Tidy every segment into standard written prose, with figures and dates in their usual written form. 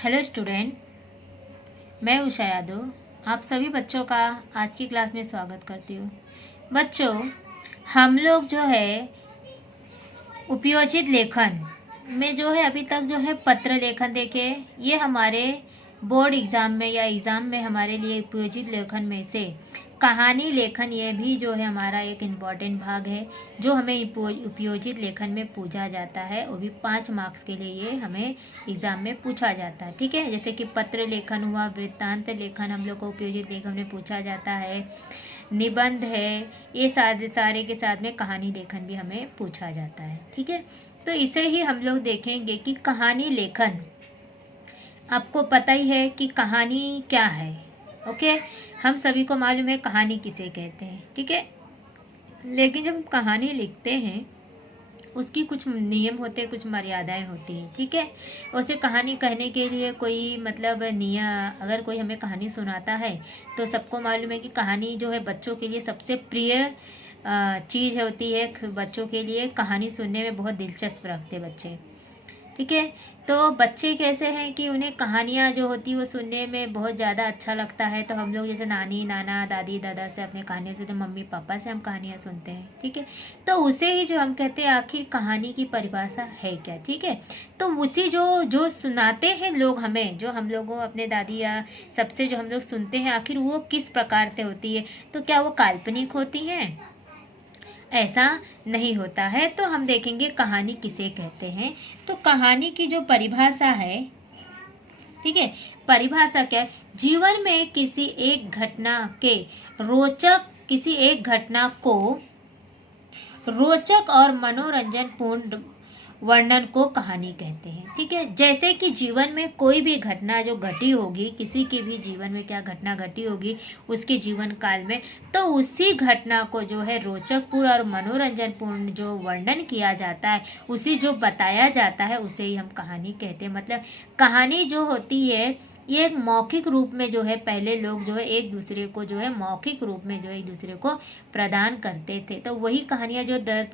Hello student, मैं उषा यादव आप सभी बच्चों का आज की क्लास में स्वागत करती हूँ। बच्चों, हम लोग जो है उपयोजित लेखन में जो है अभी तक जो है पत्र लेखन देखे। ये हमारे बोर्ड एग्ज़ाम में या एग्ज़ाम में हमारे लिए उपयोजित लेखन में से कहानी लेखन ये भी जो है हमारा एक इम्पॉर्टेंट भाग है जो हमें उपयोजित लेखन में पूछा जाता है। वो भी 5 मार्क्स के लिए ये हमें एग्ज़ाम में पूछा जाता है। ठीक है, जैसे कि पत्र लेखन हुआ, वृत्तांत लेखन हम लोग को उपयोजित लेखन में पूछा जाता है, निबंध है, ये सारे के साथ में कहानी लेखन भी हमें पूछा जाता है। ठीक है, तो इसे ही हम लोग देखेंगे कि कहानी लेखन, आपको पता ही है कि कहानी क्या है। ओके, हम सभी को मालूम है कहानी किसे कहते हैं। ठीक है, लेकिन जब हम कहानी लिखते हैं उसकी कुछ नियम होते हैं, कुछ मर्यादाएं होती हैं। ठीक है, वैसे कहानी कहने के लिए कोई मतलब अगर कोई हमें कहानी सुनाता है तो सबको मालूम है कि कहानी जो है बच्चों के लिए सबसे प्रिय चीज़ होती है। बच्चों के लिए कहानी सुनने में बहुत दिलचस्प रखते हैं बच्चे। ठीक है, तो बच्चे कैसे हैं कि उन्हें कहानियाँ जो होती है वो सुनने में बहुत ज़्यादा अच्छा लगता है। तो हम लोग जैसे नानी नाना दादी दादा से अपने कहानियाँ सुनते, मम्मी पापा से हम कहानियाँ सुनते हैं। ठीक है, तो उसे ही जो हम कहते हैं आखिर कहानी की परिभाषा है क्या। ठीक है, तो उसी जो जो सुनाते हैं लोग हमें, जो हम लोगों अपने दादी या सबसे जो हम लोग सुनते हैं, आखिर वो किस प्रकार से होती है। तो क्या वो काल्पनिक होती हैं? ऐसा नहीं होता है। तो हम देखेंगे कहानी किसे कहते हैं। तो कहानी की जो परिभाषा है, ठीक है, परिभाषा क्या है? जीवन में किसी एक घटना को रोचक और मनोरंजनपूर्ण वर्णन को कहानी कहते हैं। ठीक है, जैसे कि जीवन में कोई भी घटना जो घटी होगी, किसी के भी जीवन में क्या घटना घटी होगी उसके जीवन काल में, तो उसी घटना को जो है रोचकपूर्ण और मनोरंजनपूर्ण जो वर्णन किया जाता है, उसी जो बताया जाता है, उसे ही हम कहानी कहते हैं। मतलब कहानी जो होती है ये एक मौखिक रूप में जो है पहले लोग जो है एक दूसरे को जो है मौखिक रूप में जो है एक दूसरे को प्रदान करते थे। तो वही कहानियाँ जो दर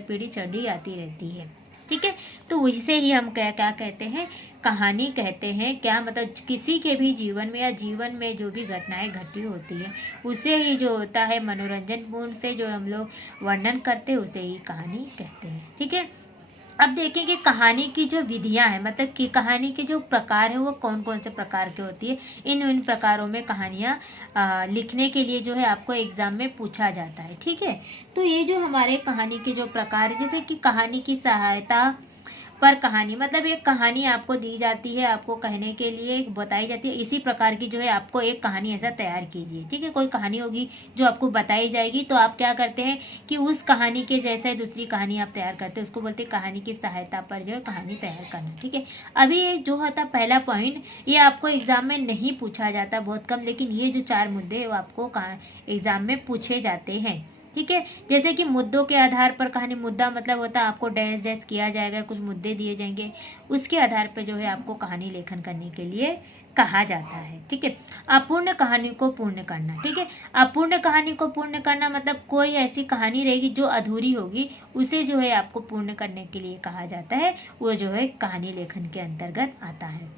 पीढ़ी चढ़ी आती रहती है। ठीक है, तो इसे ही हम क्या कहते हैं, कहानी कहते हैं। क्या मतलब किसी के भी जीवन में या जीवन में जो भी घटनाएं घटी होती है उसे ही जो होता है मनोरंजनपूर्ण से जो हम लोग वर्णन करते हैं उसे ही कहानी कहते हैं। ठीक है, अब देखेंगे कहानी की जो विधियां हैं, मतलब कि कहानी के जो प्रकार है वो कौन कौन से प्रकार की होती है। इन प्रकारों में कहानियां लिखने के लिए जो है आपको एग्जाम में पूछा जाता है। ठीक है, तो ये जो हमारे कहानी के जो प्रकार, जैसे कि कहानी की सहायता पर कहानी, मतलब एक कहानी आपको दी जाती है, आपको कहने के लिए बताई जाती है। इसी प्रकार की जो है आपको एक कहानी ऐसा तैयार कीजिए। ठीक है, कोई कहानी होगी जो आपको बताई जाएगी, तो आप क्या करते हैं कि उस कहानी के जैसे दूसरी कहानी आप तैयार करते हैं, उसको बोलते हैं कहानी की सहायता पर जो है कहानी तैयार करना। ठीक है, अभी जो होता पहला पॉइंट, ये आपको एग्जाम में नहीं पूछा जाता, बहुत कम, लेकिन ये जो 4 मुद्दे हैं वो आपको एग्जाम में पूछे जाते हैं। ठीक है, जैसे कि मुद्दों के आधार पर कहानी, मुद्दा मतलब होता है आपको डैश डैश किया जाएगा, कुछ मुद्दे दिए जाएंगे, उसके आधार पर जो है आपको कहानी लेखन करने के लिए कहा जाता है। ठीक है, अपूर्ण कहानी को पूर्ण करना। ठीक है, अपूर्ण कहानी को पूर्ण करना मतलब कोई ऐसी कहानी रहेगी जो अधूरी होगी, उसे जो है आपको पूर्ण करने के लिए कहा जाता है, वो जो है कहानी लेखन के अंतर्गत आता है।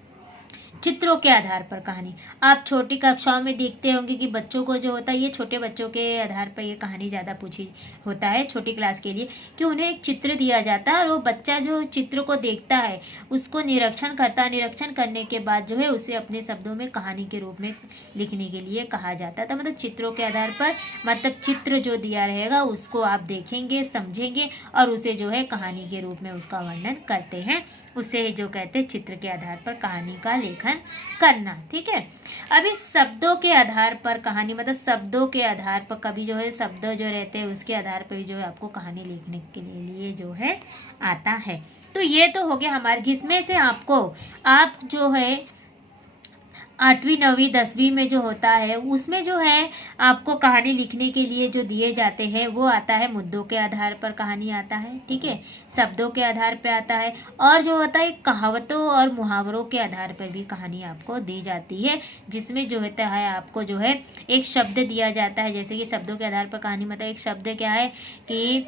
चित्रों के आधार पर कहानी, आप छोटी कक्षाओं में देखते होंगे कि बच्चों को जो होता है, ये छोटे बच्चों के आधार पर ये कहानी ज़्यादा पूछी होता है छोटी क्लास के लिए, कि उन्हें एक चित्र दिया जाता है और वो बच्चा जो चित्र को देखता है उसको निरीक्षण करता है। निरीक्षण करने के बाद जो है उसे अपने शब्दों में कहानी के रूप में लिखने के लिए कहा जाता है। तो मतलब चित्रों के आधार पर, मतलब चित्र जो दिया रहेगा उसको आप देखेंगे, समझेंगे और उसे जो है कहानी के रूप में उसका वर्णन करते हैं, उसे जो कहते हैं चित्र के आधार पर कहानी का लेखन करना। ठीक है, अभी शब्दों के आधार पर कहानी, मतलब शब्दों के आधार पर कभी जो है शब्द जो रहते हैं उसके आधार पर जो है आपको कहानी लिखने के लिए जो है आता है। तो ये तो हो गया हमारे, जिसमें से आपको आप जो है 8वीं 9वीं 10वीं में जो होता है उसमें जो है आपको कहानी लिखने के लिए जो दिए जाते हैं वो आता है मुद्दों के आधार पर कहानी आता है। ठीक है, शब्दों के आधार पर आता है, और जो होता है कहावतों और मुहावरों के आधार पर भी कहानी आपको दी जाती है, जिसमें जो होता है आपको जो है एक शब्द दिया जाता है। जैसे कि शब्दों के आधार पर कहानी, मतलब एक शब्द क्या है कि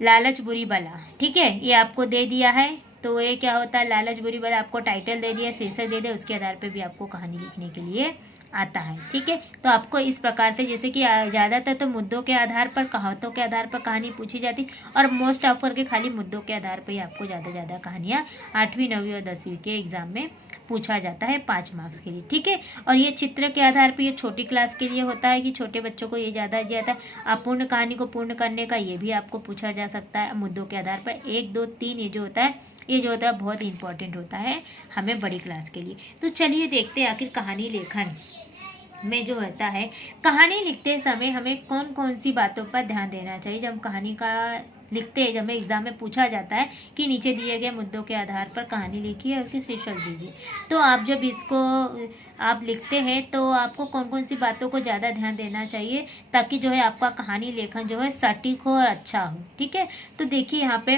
लालच बुरी बला। ठीक है, ये आपको दे दिया है, तो ये क्या होता है, लालच बुरी बात, आपको टाइटल दे दिया, शीर्षक दे दिया, उसके आधार पे भी आपको कहानी लिखने के लिए आता है। ठीक है, तो आपको इस प्रकार से, जैसे कि ज़्यादातर तो मुद्दों के आधार पर, कहावतों के आधार पर कहानी पूछी जाती, और मोस्ट ऑफ करके खाली मुद्दों के आधार पर ही आपको ज़्यादा कहानियाँ 8वीं 9वीं और 10वीं के एग्ज़ाम में पूछा जाता है 5 मार्क्स के लिए। ठीक है, और ये चित्र के आधार पर, ये छोटी क्लास के लिए होता है कि छोटे बच्चों को ये ज़्यादा आता है। अपूर्ण कहानी को पूर्ण करने का ये भी आपको पूछा जा सकता है मुद्दों के आधार पर। 1 2 3 ये जो होता है बहुत इंपॉर्टेंट होता है हमें बड़ी क्लास के लिए। तो चलिए देखते हैं आखिर कहानी लेखन में जो होता है, कहानी लिखते समय हमें कौन कौन सी बातों पर ध्यान देना चाहिए। जब हम कहानी का लिखते हैं, जब हमें एग्जाम में पूछा जाता है कि नीचे दिए गए मुद्दों के आधार पर कहानी लिखिए और उसके शीर्षक दीजिए, तो आप जब इसको आप लिखते हैं तो आपको कौन कौन सी बातों को ज़्यादा ध्यान देना चाहिए, ताकि जो है आपका कहानी लेखन जो है सटीक हो और अच्छा हो। ठीक है, तो देखिए यहाँ पे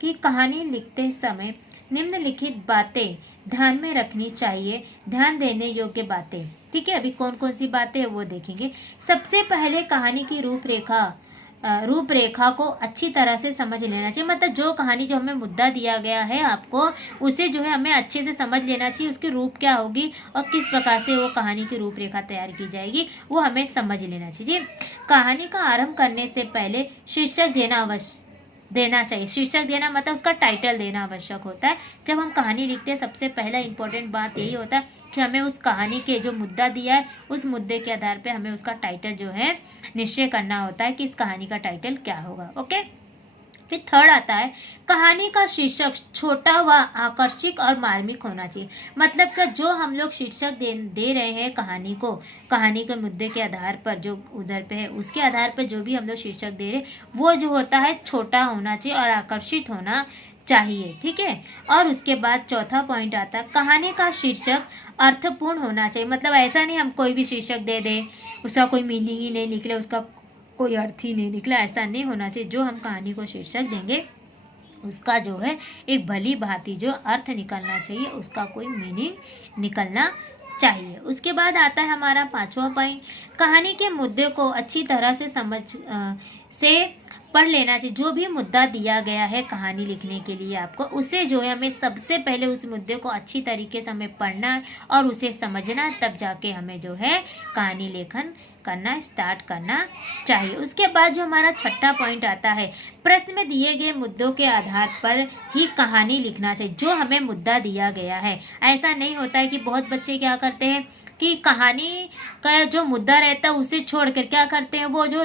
कि कहानी लिखते समय निम्नलिखित बातें ध्यान में रखनी चाहिए, ध्यान देने योग्य बातें। ठीक है, अभी कौन कौन सी बातें हैं वो देखेंगे। सबसे पहले कहानी की रूपरेखा को अच्छी तरह से समझ लेना चाहिए। मतलब जो कहानी, जो हमें मुद्दा दिया गया है आपको, उसे जो है हमें अच्छे से समझ लेना चाहिए। उसकी रूप क्या होगी और किस प्रकार से वो कहानी की रूपरेखा तैयार की जाएगी, वो हमें समझ लेना चाहिए। कहानी का आरंभ करने से पहले शीर्षक देना चाहिए। शीर्षक देना मतलब उसका टाइटल देना आवश्यक होता है। जब हम कहानी लिखते हैं, सबसे पहला इंपॉर्टेंट बात यही होता है कि हमें उस कहानी के जो मुद्दा दिया है, उस मुद्दे के आधार पे हमें उसका टाइटल जो है निश्चय करना होता है कि इस कहानी का टाइटल क्या होगा। ओके, फिर थर्ड आता है, कहानी का शीर्षक छोटा व आकर्षक और मार्मिक होना चाहिए। मतलब कि जो हम लोग शीर्षक दे रहे हैं कहानी को, कहानी के मुद्दे के आधार पर जो उधर पे है, उसके आधार पर जो भी हम लोग शीर्षक दे रहे हैं वो जो होता है छोटा होना चाहिए और आकर्षित होना चाहिए। ठीक है, और उसके बाद चौथा पॉइंट आता है, कहानी का शीर्षक अर्थपूर्ण होना चाहिए। मतलब ऐसा नहीं हम कोई भी शीर्षक दे दें, उसका कोई मीनिंग ही नहीं निकले, उसका कोई अर्थ ही नहीं निकला, ऐसा नहीं होना चाहिए। जो हम कहानी को शीर्षक देंगे उसका जो है एक भली भांति जो अर्थ निकलना चाहिए, उसका कोई मीनिंग निकलना चाहिए। उसके बाद आता है हमारा 5वां पॉइंट, कहानी के मुद्दे को अच्छी तरह से पढ़ लेना चाहिए। जो भी मुद्दा दिया गया है कहानी लिखने के लिए आपको, उसे जो है हमें सबसे पहले उस मुद्दे को अच्छी तरीके से हमें पढ़ना है और उसे समझना है, तब जाके हमें जो है कहानी लेखन करना स्टार्ट करना चाहिए। उसके बाद जो हमारा 6वां पॉइंट आता है, प्रश्न में दिए गए मुद्दों के आधार पर ही कहानी लिखना चाहिए। जो हमें मुद्दा दिया गया है, ऐसा नहीं होता है कि बहुत बच्चे क्या करते हैं कि कहानी का जो मुद्दा रहता है उसे छोड़कर क्या करते हैं, वो जो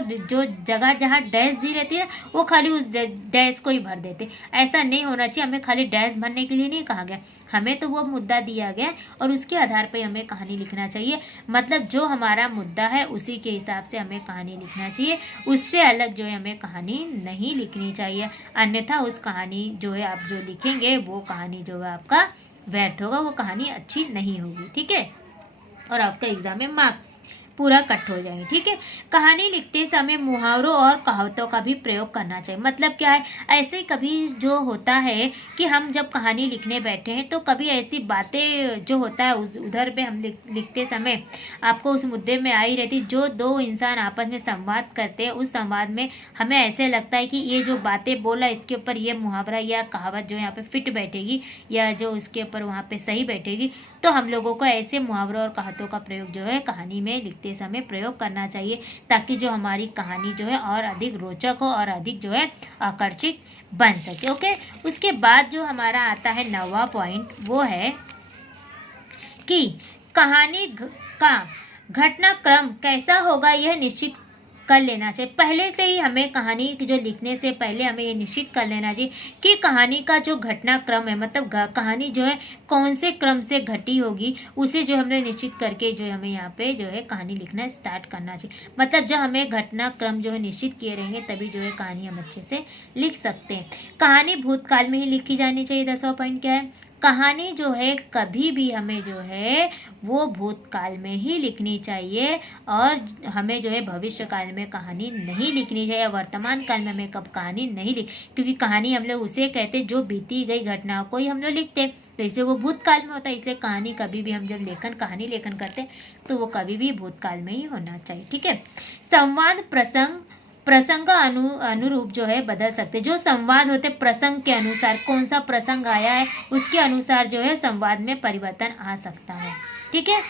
जगह जहाँ डैश दी रहती है वो खाली उस डैश को ही भर देते। ऐसा नहीं होना चाहिए, हमें खाली डैश भरने के लिए नहीं कहा गया, हमें तो वो मुद्दा दिया गया और उसके आधार पर हमें कहानी लिखना चाहिए। मतलब जो हमारा मुद्दा है उसी के हिसाब से हमें कहानी लिखना चाहिए, उससे अलग जो है हमें कहानी नहीं लिखनी चाहिए। अन्यथा उस कहानी जो है आप जो लिखेंगे वो कहानी जो है आपका व्यर्थ होगा, वो कहानी अच्छी नहीं होगी। ठीक है, और आपका एग्जाम में मार्क्स पूरा कट हो जाएंगे। ठीक है, कहानी लिखते समय मुहावरों और कहावतों का भी प्रयोग करना चाहिए। मतलब क्या है, ऐसे कभी जो होता है कि हम जब कहानी लिखने बैठे हैं तो कभी ऐसी बातें जो होता है उधर पे हम लिखते समय आपको उस मुद्दे में आई रहती, जो दो इंसान आपस में संवाद करते हैं, उस संवाद में हमें ऐसे लगता है कि ये जो बातें बोला इसके ऊपर ये मुहावरा या कहावत जो यहाँ पे फिट बैठेगी या जो उसके ऊपर वहाँ पे सही बैठेगी, तो हम लोगों को ऐसे मुहावरों और कहावतों का प्रयोग जो है कहानी में लिखते समय प्रयोग करना चाहिए, ताकि जो हमारी कहानी जो है और अधिक रोचक हो और अधिक जो है आकर्षित बन सके। ओके, उसके बाद जो हमारा आता है 9वां पॉइंट, वो है कि कहानी का घटनाक्रम कैसा होगा यह निश्चित कर लेना चाहिए। पहले से ही हमें कहानी जो लिखने से पहले हमें ये निश्चित कर लेना चाहिए कि कहानी का जो घटनाक्रम है, मतलब कहानी जो है कौन से क्रम से घटी होगी, उसे जो हमने निश्चित करके जो हमें यहाँ पे जो है कहानी लिखना स्टार्ट करना चाहिए। मतलब जब हमें घटनाक्रम जो है निश्चित किए रहेंगे तभी जो है कहानी हम अच्छे से लिख सकते हैं। कहानी भूतकाल में ही लिखी जानी चाहिए। 10वां पॉइंट क्या है, कहानी जो है कभी भी हमें जो है वो भूतकाल में ही लिखनी चाहिए और हमें जो है भविष्य काल में कहानी नहीं लिखनी चाहिए। वर्तमान काल में हमें कब कहानी नहीं क्योंकि कहानी हम लोग उसे कहते जो बीती गई घटनाओं को ही हम लोग लिखते, तो इससे वो भूतकाल में होता है। इसलिए कहानी कभी भी हम जब कहानी लेखन करते हैं तो वो कभी भी भूतकाल में ही होना चाहिए। ठीक है, संवाद प्रसंग प्रसंग अनुरूप जो है बदल सकते। जो संवाद होते प्रसंग के अनुसार, कौन सा प्रसंग आया है उसके अनुसार जो है संवाद में परिवर्तन आ सकता है। ठीक है,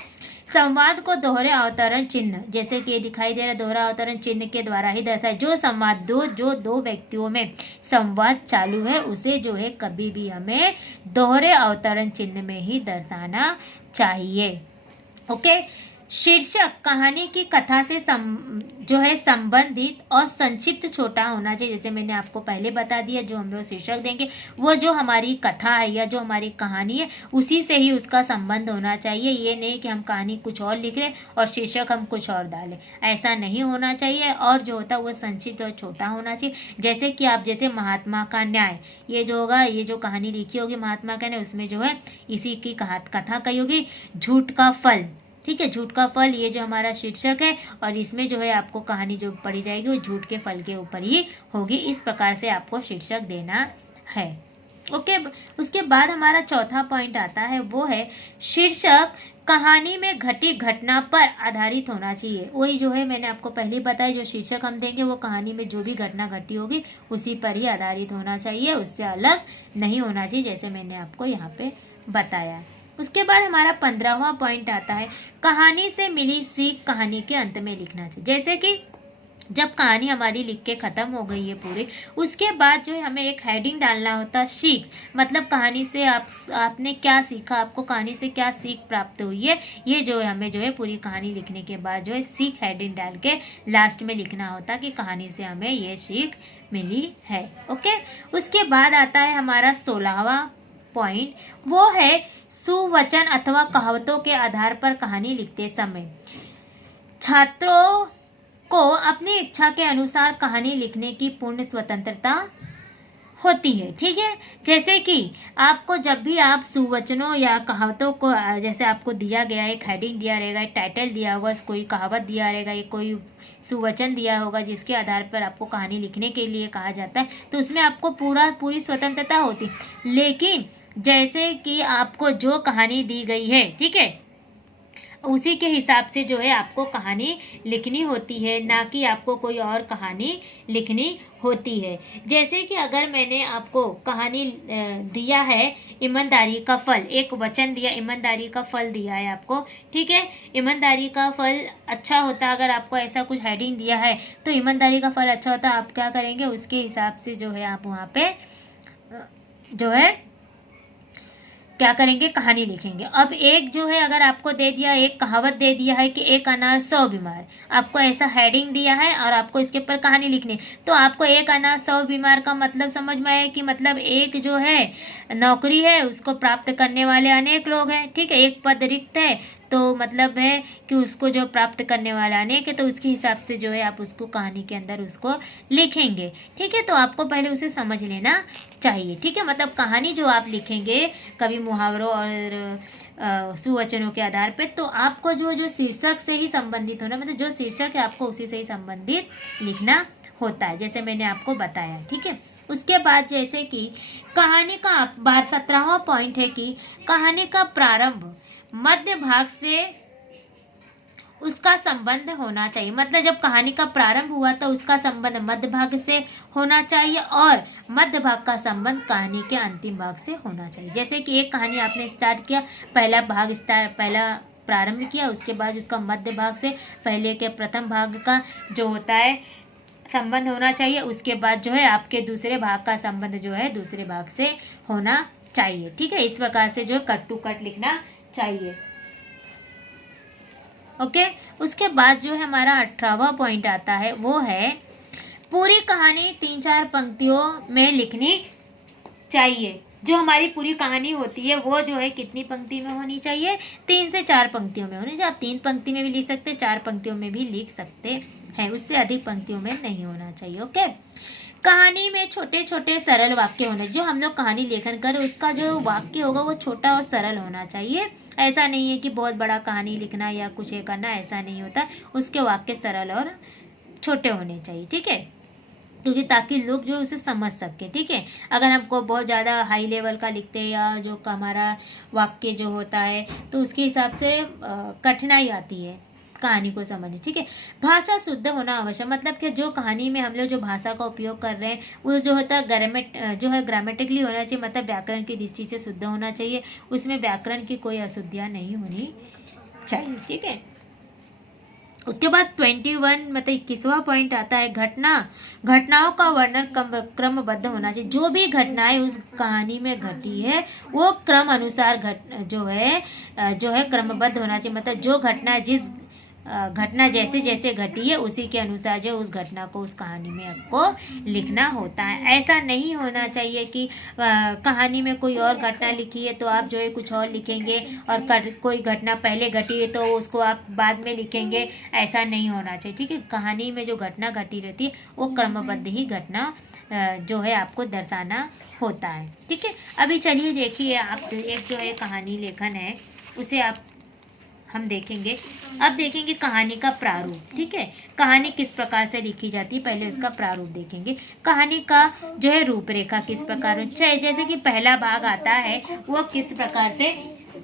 संवाद को दोहरे अवतरण चिन्ह, जैसे कि ये दिखाई दे रहा है, दोहरा अवतरण चिन्ह के द्वारा ही दर्शाए। जो संवाद दो व्यक्तियों में संवाद चालू है उसे जो है कभी भी हमें दोहरे अवतरण चिन्ह में ही दर्शाना चाहिए। ओके, शीर्षक कहानी की कथा से जो है संबंधित और संक्षिप्त छोटा होना चाहिए। जैसे मैंने आपको पहले बता दिया, जो हम लोग शीर्षक देंगे वो जो हमारी कथा है या जो हमारी कहानी है उसी से ही उसका संबंध होना चाहिए। ये नहीं कि हम कहानी कुछ और लिख रहे और शीर्षक हम कुछ और डालें, ऐसा नहीं होना चाहिए। और जो होता है वो संक्षिप्त और छोटा होना चाहिए। जैसे कि आप जैसे महात्मा का न्याय, ये जो होगा, ये जो कहानी लिखी होगी महात्मा का न्याय, उसमें जो है इसी की कथा कही होगी। झूठ का फल, ठीक है, झूठ का फल, ये जो हमारा शीर्षक है और इसमें जो है आपको कहानी जो पढ़ी जाएगी वो झूठ के फल के ऊपर ही होगी। इस प्रकार से आपको शीर्षक देना है। ओके, उसके बाद हमारा चौथा पॉइंट आता है, वो है शीर्षक कहानी में घटी घटना पर आधारित होना चाहिए। वही जो है मैंने आपको पहले बताया, जो शीर्षक हम देंगे वो कहानी में जो भी घटना घटी होगी उसी पर ही आधारित होना चाहिए, उससे अलग नहीं होना चाहिए, जैसे मैंने आपको यहाँ पे बताया। उसके बाद हमारा 15वां पॉइंट आता है, कहानी से मिली सीख कहानी के अंत में लिखना चाहिए। जैसे कि जब कहानी हमारी लिख के ख़त्म हो गई है पूरी, उसके बाद जो है हमें एक हेडिंग डालना होता है, सीख, मतलब कहानी से आपने क्या सीखा, आपको कहानी से क्या सीख प्राप्त हुई है, ये जो है हमें जो है पूरी कहानी लिखने के बाद जो है सीख हेडिंग डाल के लास्ट में लिखना होता कि कहानी से हमें ये सीख मिली है। ओके, उसके बाद आता है हमारा 16वां पॉइंट, वो है सुवचन अथवा कहावतों के आधार पर कहानी लिखते समय छात्रों को अपनी इच्छा के अनुसार कहानी लिखने की पूर्ण स्वतंत्रता होती है। ठीक है, जैसे कि आपको जब भी आप सुवचनों या कहावतों को, जैसे आपको दिया गया एक हेडिंग दिया रहेगा, एक टाइटल दिया होगा, कोई कहावत दिया रहेगा, या कोई सुवचन दिया होगा जिसके आधार पर आपको कहानी लिखने के लिए कहा जाता है, तो उसमें आपको पूरी स्वतंत्रता होती। लेकिन जैसे कि आपको जो कहानी दी गई है, ठीक है, उसी के हिसाब से जो है आपको कहानी लिखनी होती है, ना कि आपको कोई और कहानी लिखनी होती है। जैसे कि अगर मैंने आपको कहानी दिया है ईमानदारी का फल, एक वचन दिया, ईमानदारी का फल दिया है आपको, ठीक है, ईमानदारी का फल अच्छा होता, अगर आपको ऐसा कुछ हेडिंग दिया है तो ईमानदारी का फल अच्छा होता, आप क्या करेंगे उसके हिसाब से जो है आप वहाँ पे जो है क्या करेंगे, कहानी लिखेंगे। अब एक जो है अगर आपको दे दिया, एक कहावत दे दिया है कि एक अनार 100 बीमार, आपको ऐसा हेडिंग दिया है और आपको इसके ऊपर कहानी लिखनी, तो आपको एक अनार 100 बीमार का मतलब समझ में आए कि मतलब एक जो है नौकरी है उसको प्राप्त करने वाले अनेक लोग हैं, ठीक है, एक पद रिक्त है, तो मतलब है कि उसको जो प्राप्त करने वाला अनेक है, तो उसके हिसाब से जो है आप उसको कहानी के अंदर उसको लिखेंगे। ठीक है, तो आपको पहले उसे समझ लेना चाहिए। ठीक है, मतलब कहानी जो आप लिखेंगे कभी मुहावरों और सुवचनों के आधार पर, तो आपको जो शीर्षक से ही संबंधित होना, मतलब जो शीर्षक है आपको उसी से ही संबंधित लिखना होता है, जैसे मैंने आपको बताया। ठीक है, उसके बाद जैसे कि कहानी का 17वां पॉइंट है कि कहानी का प्रारंभ मध्य भाग से उसका संबंध होना चाहिए। मतलब जब कहानी का प्रारंभ हुआ तो उसका संबंध मध्य भाग से होना चाहिए और मध्य भाग का संबंध कहानी के अंतिम भाग से होना चाहिए। जैसे कि एक कहानी आपने स्टार्ट किया, पहला प्रारंभ किया, उसके बाद उसका मध्य भाग से पहले के प्रथम भाग का जो होता है संबंध होना चाहिए, उसके बाद जो है आपके दूसरे भाग का संबंध जो है दूसरे भाग से होना चाहिए। ठीक है, इस प्रकार से जो है कट टू कट लिखना चाहिए। ओके, उसके बाद जो है हमारा 18वां पॉइंट आता है, वो है पूरी कहानी 3-4 पंक्तियों में लिखनी चाहिए। जो हमारी पूरी कहानी होती है वो जो है कितनी पंक्ति में होनी चाहिए, 3 से 4 पंक्तियों में होनी चाहिए। आप 3 पंक्ति में भी लिख सकते हैं, 4 पंक्तियों में भी लिख सकते हैं, उससे अधिक पंक्तियों में नहीं होना चाहिए। ओके, कहानी में छोटे छोटे सरल वाक्य होने, जो हम लोग कहानी लेखन करें उसका जो वाक्य होगा वो छोटा और सरल होना चाहिए। ऐसा नहीं है कि बहुत बड़ा कहानी लिखना या कुछ ये करना, ऐसा नहीं होता, उसके वाक्य सरल और छोटे होने चाहिए। ठीक है, क्योंकि ताकि लोग जो उसे समझ सके। ठीक है, अगर हमको बहुत ज़्यादा हाई लेवल का लिखते हैं या जो हमारा वाक्य जो होता है तो उसके हिसाब से कठिनाई आती है। कहानी को समझें। ठीक है, भाषा शुद्ध होना आवश्यक, मतलब कि जो कहानी में हम लोग जो भाषा का उपयोग कर रहे हैं वो जो होता है ग्रामेटिकली होना चाहिए, मतलब व्याकरण की दृष्टि से शुद्ध होना चाहिए, उसमें व्याकरण की कोई अशुद्धियाँ नहीं होनी चाहिए। ठीक है, उसके बाद 21 मतलब 21वां पॉइंट आता है घटनाओं का वर्णन क्रमबद्ध होना चाहिए। जो भी घटनाएं उस कहानी में घटी है वो क्रम अनुसार जो है क्रमबद्ध होना चाहिए, मतलब जो घटना जिस घटना जैसे जैसे घटी है उसी के अनुसार जो उस घटना को उस कहानी में आपको लिखना होता है। ऐसा नहीं होना चाहिए कि कहानी में कोई और घटना लिखी है तो आप जो है कुछ और लिखेंगे और कोई घटना पहले घटी है तो उसको आप बाद में लिखेंगे, ऐसा नहीं होना चाहिए। ठीक है, कहानी में जो घटना घटी रहती है वो क्रमबद्ध ही घटना जो है आपको दर्शाना होता है। ठीक है, अभी चलिए देखिए, आप एक जो है कहानी लेखन है उसे हम देखेंगे। अब देखेंगे कहानी का प्रारूप। ठीक है, कहानी किस प्रकार से लिखी जाती है, पहले उसका प्रारूप देखेंगे। कहानी का जो है रूपरेखा किस प्रकार चाहिए, जैसे कि पहला भाग आता है वो किस प्रकार से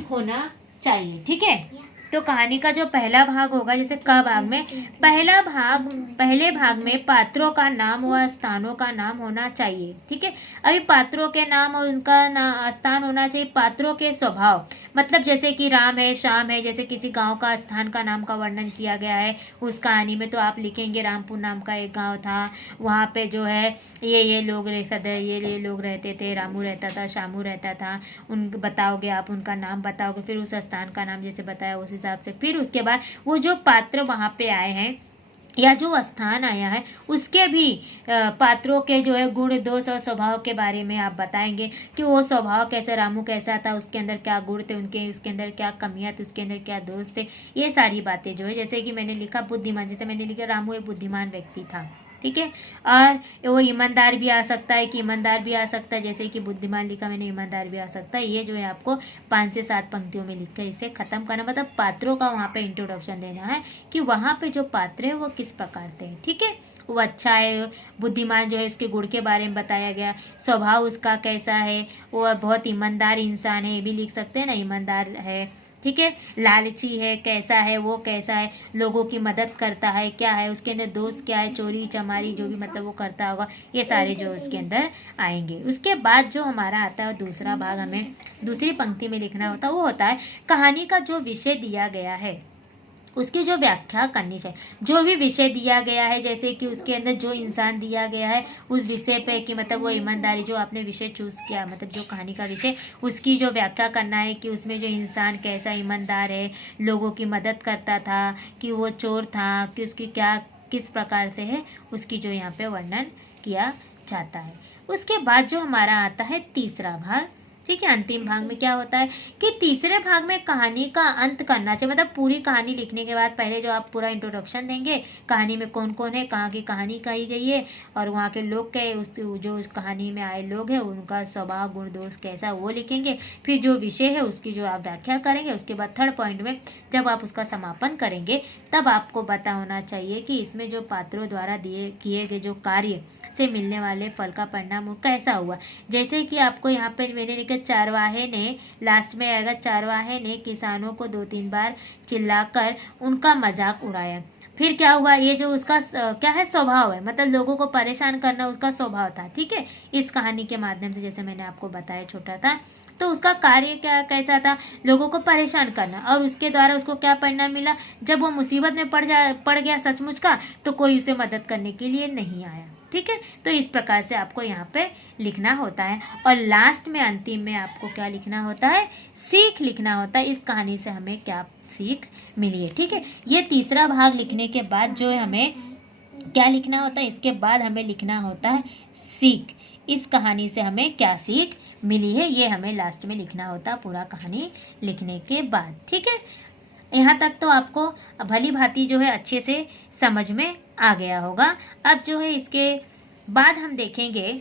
होना चाहिए। ठीक है, तो कहानी का जो पहला भाग होगा, जैसे क भाग में पहले भाग में पात्रों का नाम व स्थानों का नाम होना चाहिए। ठीक है, अभी पात्रों के नाम और उनका स्थान होना चाहिए। पात्रों के स्वभाव, मतलब जैसे कि राम है, श्याम है, जैसे किसी गांव का स्थान का नाम का वर्णन किया गया है उस कहानी में, तो आप लिखेंगे रामपुर नाम का एक गाँव था, वहाँ पे जो है ये लोग रहते थे, रामू रहता था, श्यामू रहता था, बताओगे आप उनका नाम बताओगे, फिर उस स्थान का नाम जैसे बताया उस हिसाब से। फिर उसके बाद वो जो पात्र वहाँ पे आए हैं या जो स्थान आया है उसके भी पात्रों के जो है गुण दोष और स्वभाव के बारे में आप बताएंगे कि वो स्वभाव कैसा, रामू कैसा था, उसके अंदर क्या गुण थे उनके, उसके अंदर क्या कमियां थी, उसके अंदर क्या दोष थे, ये सारी बातें जो है, जैसे कि मैंने लिखा बुद्धिमान, जैसे मैंने लिखा रामू एक बुद्धिमान व्यक्ति था। ठीक है, और वो ईमानदार भी आ सकता है कि ईमानदार भी आ सकता है, जैसे कि बुद्धिमान लिखा मैंने, ईमानदार भी आ सकता है। ये जो है आपको 5 से 7 पंक्तियों में लिखकर इसे खत्म करना, मतलब पात्रों का वहाँ पे इंट्रोडक्शन देना है कि वहाँ पे जो पात्र है वो किस प्रकार से है। ठीक है, वो अच्छा है, बुद्धिमान जो है उसके गुण के बारे में बताया गया, स्वभाव उसका कैसा है, वो बहुत ईमानदार इंसान है, ये भी लिख सकते हैं ना, ईमानदार है। ठीक है, लालची है, कैसा है, वो कैसा है, लोगों की मदद करता है, क्या है उसके अंदर दोस्त, क्या है, चोरी चमारी जो भी मतलब वो करता होगा, ये सारे जो उसके अंदर आएंगे। उसके बाद जो हमारा आता है दूसरा भाग, हमें दूसरी पंक्ति में लिखना होता है, वो होता है कहानी का जो विषय दिया गया है उसकी जो व्याख्या करनी चाहिए। जो भी विषय दिया गया है, जैसे कि उसके अंदर जो इंसान दिया गया है उस विषय पे कि मतलब वो ईमानदारी जो आपने विषय चूज़ किया, मतलब जो कहानी का विषय, उसकी जो व्याख्या करना है कि उसमें जो इंसान कैसा ईमानदार है, लोगों की मदद करता था, कि वो चोर था, कि उसकी क्या किस प्रकार से है, उसकी जो यहाँ पे वर्णन किया जाता है। उसके बाद जो हमारा आता है तीसरा भाग। ठीक है, अंतिम भाग में क्या होता है कि तीसरे भाग में कहानी का अंत करना चाहिए, मतलब पूरी कहानी लिखने के बाद पहले जो आप पूरा इंट्रोडक्शन देंगे, कहानी में कौन कौन है, कहाँ की कहानी कही गई है और वहाँ के लोग के उस कहानी में आए लोग हैं उनका स्वभाव गुण दोष कैसा वो लिखेंगे। फिर जो विषय है उसकी जो आप व्याख्या करेंगे। उसके बाद थर्ड पॉइंट में जब आप उसका समापन करेंगे तब आपको पता होना चाहिए कि इसमें जो पात्रों द्वारा किए गए जो कार्य से मिलने वाले फल का परिणाम कैसा हुआ। जैसे कि आपको यहाँ पे मैंने लिखा, चरवाहे ने, लास्ट में आएगा, चरवाहे ने किसानों को 2-3 बार चिल्लाकर उनका मजाक उड़ाया। फिर क्या हुआ, ये जो उसका क्या है स्वभाव है, मतलब लोगों को परेशान करना उसका स्वभाव था। ठीक है, इस कहानी के माध्यम से जैसे मैंने आपको बताया छोटा था, तो उसका कार्य क्या कैसा था, लोगों को परेशान करना, और उसके द्वारा उसको क्या परिणाम मिला, जब वो मुसीबत में पड़ गया सचमुच का, तो कोई उसे मदद करने के लिए नहीं आया। ठीक है, तो इस प्रकार से आपको यहाँ पे लिखना होता है। और लास्ट में अंतिम में आपको क्या लिखना होता है, सीख लिखना होता है, इस कहानी से हमें क्या सीख मिली है। ठीक है, ये तीसरा भाग लिखने के बाद जो है हमें क्या लिखना होता है, इसके बाद हमें लिखना होता है सीख, इस कहानी से हमें क्या सीख मिली है, ये हमें लास्ट में लिखना होता है पूरा कहानी लिखने के बाद। ठीक है, यहाँ तक तो आपको भली भांति जो है अच्छे से समझ में आ गया होगा। अब जो है इसके बाद हम देखेंगे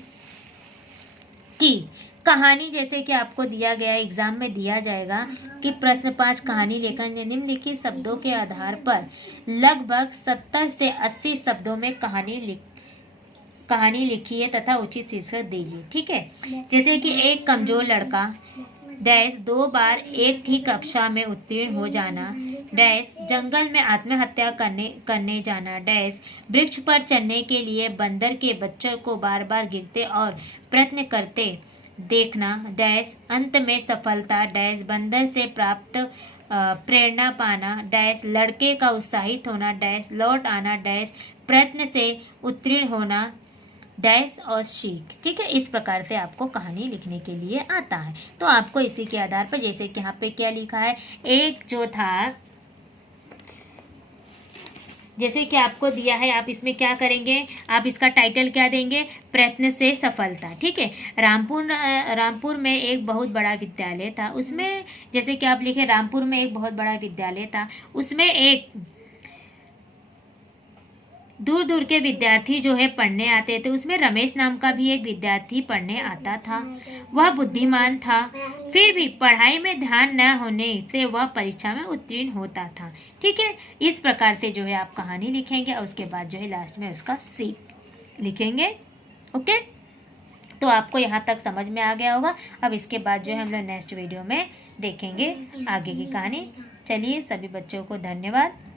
कि कहानी, जैसे कि आपको दिया गया है, एग्जाम में दिया जाएगा कि प्रश्न 5 कहानी लेखन निम्नलिखित शब्दों के आधार पर लगभग 70 से 80 शब्दों में कहानी लिखिए तथा उचित शीर्षक दीजिए। ठीक है, जैसे कि एक कमजोर लड़का 2 बार एक ही कक्षा में उत्तीर्ण हो जाना, डैश जंगल में आत्महत्या करने जाना। डैश वृक्ष पर चढ़ने के लिए बंदर के बच्चों को बार बार गिरते और प्रयत्न करते देखना। डैश अंत में सफलता। डैश बंदर से प्राप्त प्रेरणा पाना। डैश लड़के का उत्साहित होना। डैश लौट आना। डैश प्रयत्न से उत्तीर्ण होना। डैश और सीख। ठीक है, इस प्रकार से आपको कहानी लिखने के लिए आता है। तो आपको इसी के आधार पर, जैसे कि यहाँ पे क्या लिखा है, एक जो था, जैसे कि आपको दिया है, आप इसमें क्या करेंगे, आप इसका टाइटल क्या देंगे, प्रयत्न से सफलता। ठीक है, रामपुर में एक बहुत बड़ा विद्यालय था। उसमें जैसे कि आप लिखे, रामपुर में एक बहुत बड़ा विद्यालय था, उसमें एक दूर दूर के विद्यार्थी जो है पढ़ने आते थे। उसमें रमेश नाम का भी एक विद्यार्थी पढ़ने आता था। वह बुद्धिमान था, फिर भी पढ़ाई में ध्यान न होने से वह परीक्षा में उत्तीर्ण होता था। ठीक है, इस प्रकार से जो है आप कहानी लिखेंगे और उसके बाद जो है लास्ट में उसका सीख लिखेंगे। ओके, तो आपको यहाँ तक समझ में आ गया होगा। अब इसके बाद जो है हम लोग नेक्स्ट वीडियो में देखेंगे आगे की कहानी। चलिए, सभी बच्चों को धन्यवाद।